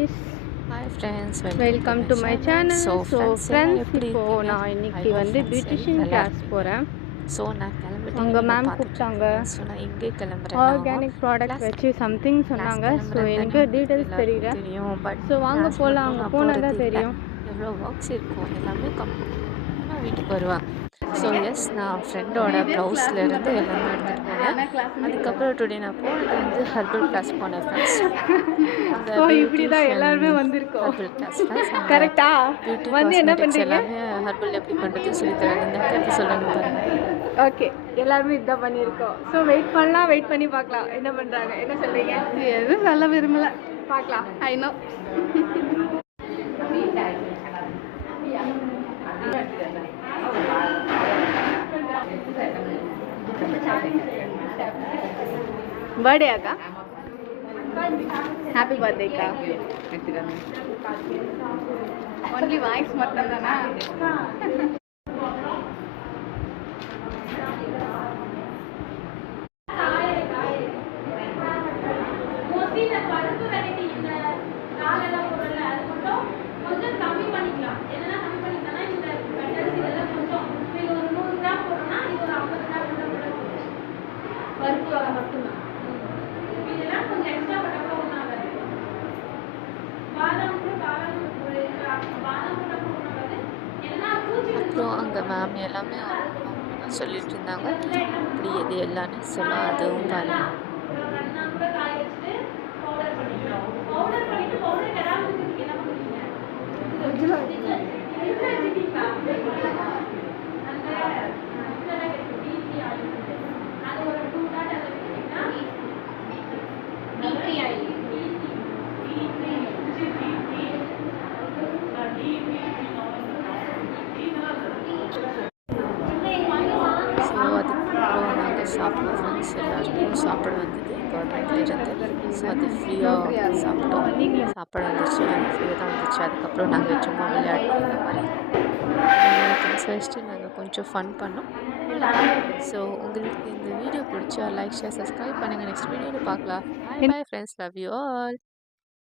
Hi friends, welcome welcome to to my my channel. Channel. So எல்லாம் friends, எப்படி இப்போது இருக்கீங்க? நான் I இன்னைக்கு hope வந்து friends எல்லாம் பியூட்டிஷியன் நல்லா கிளாஸ் இருக்கீங்க. போகிறேன். ஸோ நான் கிளம்பிட்டேன், அங்கே நீங்கள் மேம் பார்த்துட்டு கூப்பிட்டாங்க. இருக்கீங்க. ஸோ நான் எங்கே கிளம்புறேன்னா ஆர்கானிக் ப்ராடக்ட் கிளாஸ் வச்சு சம்திங் கிளாஸ் சொன்னாங்க. ஸோ கிளம்புறேன் தானே எனக்கு உங்களுக்கு டீட்டெயில்ஸ் தெரியல. எல்லாருக்கும் தெரியும். பட் ஸோ வாங்க கிளாஸ் போகலாம். மட்டும் அங்கே நான் போனால் போகிறது தான் இல்லை. தெரியும். எவ்வளோ ஒர்க்ஸ் இருக்கும் எல்லாமே வீட்டுக்கு வருவேன். ஸோ எஸ், நான் ஃப்ரெண்டோட ப்ளவுஸ்லேருந்து எல்லாமே எடுத்துகிட்டு போனேன். அதுக்கப்புறம் டுடே நான் போனது வந்து ஹெர்பல் கிளாஸ் போனேன் ஃப்ரெண்ட்ஸ். அந்த ஸோ இப்படி தான் எல்லாருமே வந்திருக்கோம். Herbal class friends. கரெக்டா பியூட்டி வந்து என்ன காஸ்மெட்டிக்ஸ் பண்ணுறீங்க? எல்லாமே ஹெர்பல் எப்படி பண்ணுறது சொல்லித்தராங்க. இந்த இடத்துல எப்படி சொல்லணும் பாருங்கள். ஓகே, எல்லாருமே இதான் பண்ணியிருக்கோம். ஸோ வெயிட் பண்ணலாம், வெயிட் பண்ணி பார்க்கலாம் என்ன பண்ணுறாங்க. என்ன சொல்கிறீங்க? எதுவும் சொல்ல விரும்பலை, பார்க்கலாம். I know. பர்த்டே அக்கா, ஹாப்பி பர்த்டேக்கா. ஒன்லி வாய்ஸ் மட்டும் தானா? அப்புறம் அங்கே மேம் எல்லாமே சொல்லிட்டு இருந்தாங்க. அப்படி எது எல்லாமே சொல்ல அதுவும் பாருங்க. ஸோ அதுக்கப்புறம் நாங்கள் சாப்பிட்டோம் ஃப்ரெண்ட்ஸ். எல்லாருக்கும் சாப்பிட வந்தது கவர்மெண்ட்லேருந்து. ஸோ அது ஃப்ரீயாக சாப்பிட்டோம். சாப்பாடு வந்துச்சு, ஃப்ரீயாக தான் வந்துச்சு. அதுக்கப்புறம் நாங்கள் சும்மா விளையாடணும் இந்த மாதிரி திங்ஸ் வச்சுட்டு நாங்கள் கொஞ்சம் ஃபன் பண்ணோம். ஸோ உங்களுக்கு இந்த வீடியோ பிடிச்சா லைக், ஷேர், சப்ஸ்கிரைப் பண்ணுங்கள். நெக்ஸ்ட் வீடியோவில் பார்க்கலாம். Bye friends, love you all.